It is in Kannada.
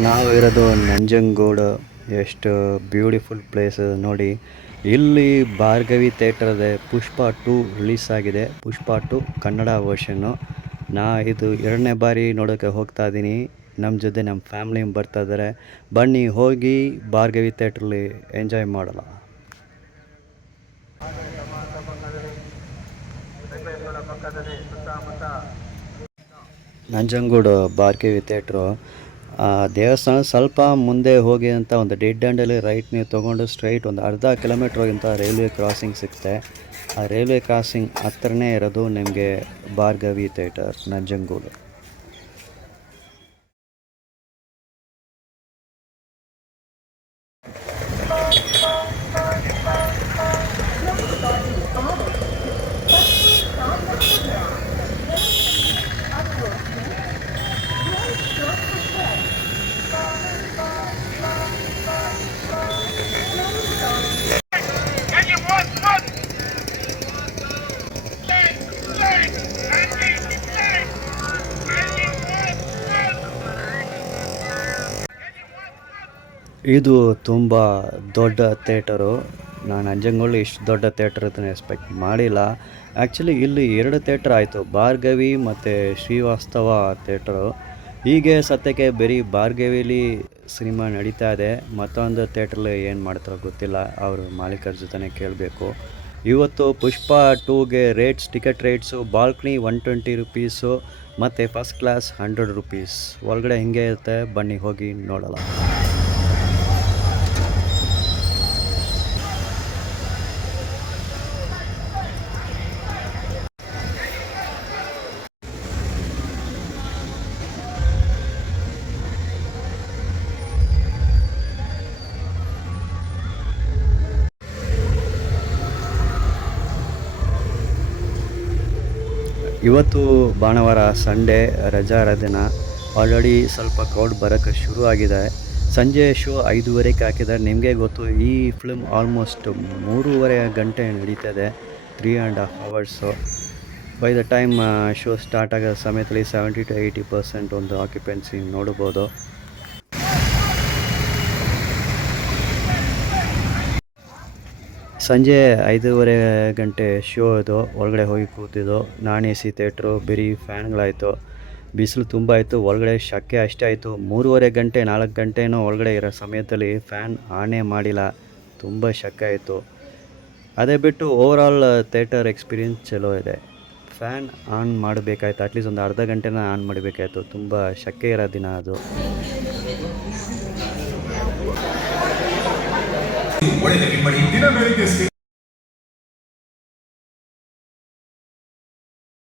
ನಾವು ಇರೋದು ನಂಜನಗೂಡು. ಎಷ್ಟು ಬ್ಯೂಟಿಫುಲ್ ಪ್ಲೇಸ್ ನೋಡಿ. ಇಲ್ಲಿ ಭಾರ್ಗವಿ ಥಿಯೇಟರ್ ಇದೆ. ಪುಷ್ಪ 2 ರಿಲೀಸ್ ಆಗಿದೆ. ಪುಷ್ಪ 2 ಕನ್ನಡ ವರ್ಷನ್ನು. ಇದು 2ನೇ ಬಾರಿ ನೋಡೋಕ್ಕೆ ಹೋಗ್ತಾ ಇದ್ದೀನಿ. ನಮ್ಮ ಜೊತೆ ನಮ್ಮ ಫ್ಯಾಮ್ಲಿ ಬರ್ತಾ ಇದ್ದಾರೆ. ಬನ್ನಿ ಹೋಗಿ ಭಾರ್ಗವಿ ಥಿಯೇಟ್ರಲ್ಲಿ ಎಂಜಾಯ್ ಮಾಡೋಣ. ನಂಜನಗೂಡು ಭಾರ್ಗವಿ ಥಿಯೇಟ್ರು ದೇವಸ್ಥಾನ ಸ್ವಲ್ಪ ಮುಂದೆ ಹೋಗಿ ಅಂತ ಒಂದು ಡೆಡ್ ಎಂಡಲ್ಲಿ ರೈಟ್ ನೀವು ತೊಗೊಂಡು ಸ್ಟ್ರೈಟ್ ಒಂದು ಅರ್ಧ ಕಿಲೋಮೀಟ್ರ್ ಹೋಗಿಂತ ರೈಲ್ವೆ ಕ್ರಾಸಿಂಗ್ ಸಿಗುತ್ತೆ. ಆ ರೈಲ್ವೆ ಕ್ರಾಸಿಂಗ್ ಹತ್ರನೇ ಇರೋದು ನಿಮಗೆ ಭಾರ್ಗವಿ ಥಿಯೇಟರ್ ನಂಜನಗೂಡು. ಇದು ತುಂಬ ದೊಡ್ಡ ಥಿಯೇಟರು. ನಾನು ನಂಜನಗೂಡಲ್ಲಿ ಇಷ್ಟು ದೊಡ್ಡ ಥಿಯೇಟರ್ ಅಂತ ಎಕ್ಸ್ಪೆಕ್ಟ್ ಮಾಡಿಲ್ಲ. ಆ್ಯಕ್ಚುಲಿ ಇಲ್ಲಿ 2 ಥಿಯೇಟ್ರ್ ಆಯಿತು, ಭಾರ್ಗವಿ ಮತ್ತು ಶ್ರೀವಾಸ್ತವ ಥಿಯೇಟರು. ಹೀಗೆ ಸದ್ಯಕ್ಕೆ ಬರೀ ಭಾರ್ಗವಿಲಿ ಸಿನಿಮಾ ನಡೀತಾ ಇದೆ. ಮತ್ತೊಂದು ಥಿಯೇಟ್ರಲ್ಲಿ ಏನು ಮಾಡ್ತಾರೋ ಗೊತ್ತಿಲ್ಲ, ಅವರು ಮಾಲೀಕರ ಜೊತೆ ಕೇಳಬೇಕು. ಇವತ್ತು ಪುಷ್ಪ 2ಗೆ ಟಿಕೆಟ್ ರೇಟ್ಸು ಬಾಲ್ಕನಿ 120 ರುಪೀಸು ಮತ್ತು ಫಸ್ಟ್ ಕ್ಲಾಸ್ 100 ರುಪೀಸ್. ಒಳಗಡೆ ಹಿಂಗೆ ಇರುತ್ತೆ, ಬನ್ನಿ ಹೋಗಿ ನೋಡೋಣ. ಇವತ್ತು ಭಾನುವಾರ, ಸಂಡೇ, ರಜಾ ದಿನ. ಆಲ್ರೆಡಿ ಸ್ವಲ್ಪ ಕ್ರೌಡ್ ಬರೋಕ್ಕೆ ಶುರು ಆಗಿದೆ. ಸಂಜೆ ಶೋ 5:30ಕ್ಕೆ ಹಾಕಿದ್ದಾರೆ. ನಿಮಗೆ ಗೊತ್ತು, ಈ ಫಿಲ್ಮ್ ಆಲ್ಮೋಸ್ಟ್ 3.5 ಗಂಟೆ ನಡೀತದೆ, 3.5 hours. By the time show start ಆಗೋ ಸಮಯದಲ್ಲಿ 70 to 80% ಒಂದು ಆಕ್ಯುಪೆನ್ಸಿ ನೋಡ್ಬೋದು. ಸಂಜೆ 5:30 ಗಂಟೆ ಶೋ ಇದು. ಒಳಗಡೆ ಹೋಗಿ ಕೂತಿದ್ದು ನಾನ್ AC ಥಿಯೇಟ್ರು. ಬರೀ ಫ್ಯಾನ್ಗಳಾಯಿತು, ಬಿಸಿಲು ತುಂಬ ಆಯಿತು, ಒಳಗಡೆ ಶಕೆ ಅಷ್ಟೇ ಆಯಿತು. 3.5 ಗಂಟೆ 4 ಗಂಟೆನೂ ಒಳಗಡೆ ಇರೋ ಸಮಯದಲ್ಲಿ ಫ್ಯಾನ್ ಆನೇ ಮಾಡಿಲ್ಲ, ತುಂಬ ಶಕೆ ಆಯಿತು. ಅದೇ ಬಿಟ್ಟು ಓವರಾಲ್ ಥಿಯೇಟರ್ ಎಕ್ಸ್ಪೀರಿಯನ್ಸ್ ಚಲೋ ಇದೆ. ಫ್ಯಾನ್ ಆನ್ ಮಾಡಬೇಕಾಯ್ತು, ಅಟ್ಲೀಸ್ಟ್ ಒಂದು ಅರ್ಧ ಗಂಟೆನ ಆನ್ ಮಾಡಬೇಕಾಯ್ತು. ತುಂಬ ಶಕೆ ಇರೋ ದಿನ ಅದು. ಒಳ್ಳೆಯ ನಿಮ್ಮ ಹಿಂದಿನ ಬೆಳಿಗ್ಗೆ